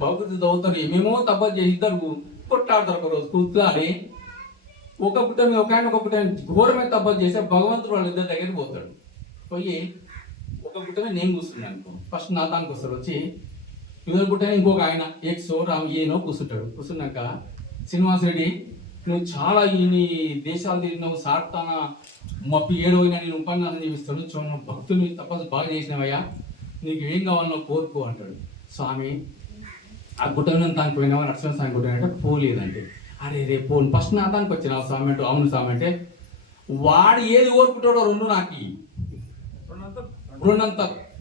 భగవద్గీత చదువుతారు ఏమేమో తప్ప చేసి ఇద్దరు కొట్లాడతారు ఒకరోజు కూర్చొని. ఒక పుట్ట మీద ఒక ఆయన ఒక పుట్ట మీద ఘోరమైన తప్ప చేస్తే భగవంతుడు వాళ్ళ ఇద్దరి దగ్గరికి పోతాడు. పోయి ఒక పుట్ట నేను కూర్చున్నాను అనుకో. ఫస్ట్ నా దానికి వస్తారు వచ్చి ఇద్దరు పుట్ట ఇంకొక ఆయన ఎక్సో రామ్ ఏనో కూర్చుంటాడు. కూర్చున్నాక శ్రీనివాస్ రెడ్డి నువ్వు చాలా ఇన్ని దేశాలు తిరిగినావు సార్తాన మప్పి ఏడవైనా నేను ఉపన్యాసం చేపిస్తాడు చూడ భక్తులు తపస్సు బాగా చేసినావయ్యా. నీకు ఏం కావాలో కోరుకో అంటాడు. స్వామి ఆ గుట్ట మీద తానికి పోయినావా నరసింహ స్వామి గుట్ట అంటే పోలేదంటే అరే రే పోను ఫస్ట్ నా దానికి వచ్చిన స్వామి అంటే అవును స్వామి అంటే వాడు ఏది కోరుకుంటాడో రెండు నాకు. రెండంత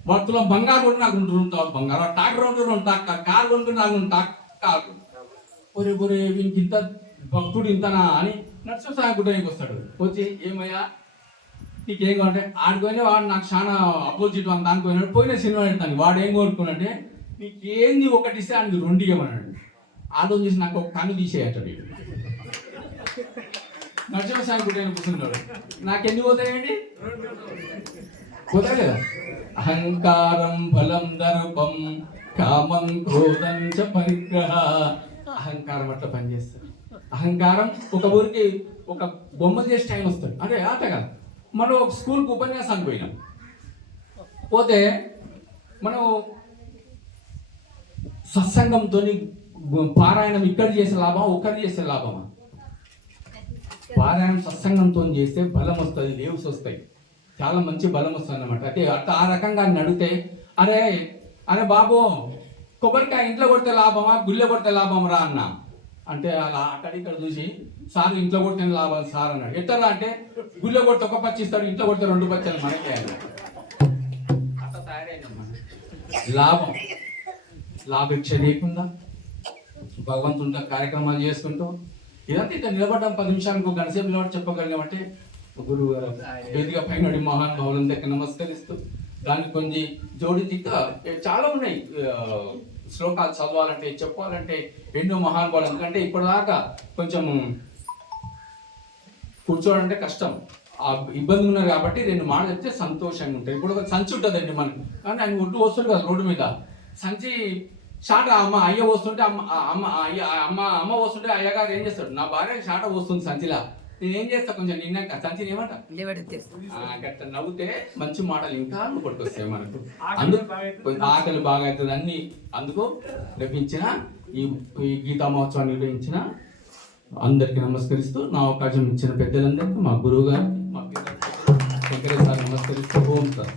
వర్తులం బంగారు రెండు నాకు రెండు బంగారు. టాక్ రెండు రెండు టాక్ కారు రెండు నాకు రెండు టాక్ కారు ఒరే ఒరే వీనికి ఇంత భక్తుడు ఇంతనా అని నరసింహ స్వామి గుట్టకి వస్తాడు. వచ్చి ఏమయ్యా నీకేం కావాలంటే ఆడిపోయినా వాడు నాకు చాలా అపోజిట్ అని దానికి పోయినాడు. పోయిన సినిమా పెడతాను వాడు ఏం కోరుకున్నాడంటే నీకేంది ఒకటి ఇస్తే ఆయనకి రెండు ఇవ్వమన్నాడు. ఆలోచన చేసి నాకు ఒక కన్ను తీసేయట వీడు. నరసింహస్వామి గుడి కూర్చున్నాడు. నాకెన్ని పోతాయండి పోతాయి కదా? అహంకారం బలం దర్పం కామం క్రోధం చ పరిగ్రహ. అహంకారం అట్లా పనిచేస్తాడు అహంకారం ఒక ఊరికి ఒక బొమ్మ చేసే టైం వస్తుంది. అంటే ఆట కదా. మనం ఒక స్కూల్కి ఉపన్యాసానికి పోయినాం. పోతే మనం సత్సంగంతో పారాయణం ఇక్కడ చేసే లాభం ఒకరి చేసే లాభమా? పారాయణం సత్సంగంతో చేస్తే బలం వస్తుంది లేవ్స్ వస్తాయి. చాలా మంచి బలం వస్తుంది అనమాట అంటే అట్లా ఆ రకంగా నడితే అరే అరే బాబు కొబ్బరికాయ ఇంట్లో కొడితే లాభమా గుళ్ళో కొడితే లాభం రా అన్న? అంటే అలా అక్కడ ఇక్కడ చూసి సార్ ఇంట్లో కొడితే లాభం సార్ అన్నాడు. ఎట్టరా అంటే గుళ్ళో కొడితే ఒక పచ్చి ఇస్తాడు ఇంట్లో కొడితే రెండు పచ్చలు మనకే అట్లా తయారైందమ్మా లాభం. లాభిక్ష లేకుండా భగవంతుడితో కార్యక్రమాలు చేసుకుంటూ ఇదంతా ఇట్లా నిలబడ్డం పది నిమిషాలకు ఒక నిలబడి చెప్పగలిగామంటే గురువు గారు వేదిక పైన మహానుభావులను దగ్గర నమస్కరిస్తూ దానికి కొంచెం జోడించి ఇంకా చాలా ఉన్నాయి. శ్లోకాలు చదవాలంటే చెప్పాలంటే ఎన్నో మహానుభావులు ఎందుకంటే ఇప్పటిదాకా కొంచెం కూర్చోవాలంటే కష్టం. ఆ ఇబ్బంది ఉన్నారు కాబట్టి రెండు మాటలు చెప్తే సంతోషంగా ఉంటాయి. ఇప్పుడు ఒక సంచి ఉంటుందండి మనకి. కానీ ఆయన ఒడ్డు వస్తుంది కదా రోడ్డు మీద. సంచి షాట అమ్మ అయ్య వస్తుంటే అమ్మ అమ్మ అయ్య అమ్మ అమ్మ వస్తుంటే అయ్యగారు ఏం చేస్తాడు? నా భార్య షాట వస్తుంది సంచిలా. నేను ఏం చేస్తా కొంచెం నిన్నాక? సంచిని ఏమంట? గట్ట నవ్వుతే మంచి మాటలు ఇంకా పట్టుకొస్తాయి మనకు అందుకు ఆకలి బాగా అవుతుంది. అన్ని అందుకు లభించిన ఈ ఈ గీతా మహోత్సవాన్ని నిర్వహించిన అందరికీ నమస్కరిస్తూ నా అవకాశం ఇచ్చిన పెద్దలందరికీ మా గురువు గారికి మా వెంకటేశ్వర నమస్కరిస్తూ ఓం సార్.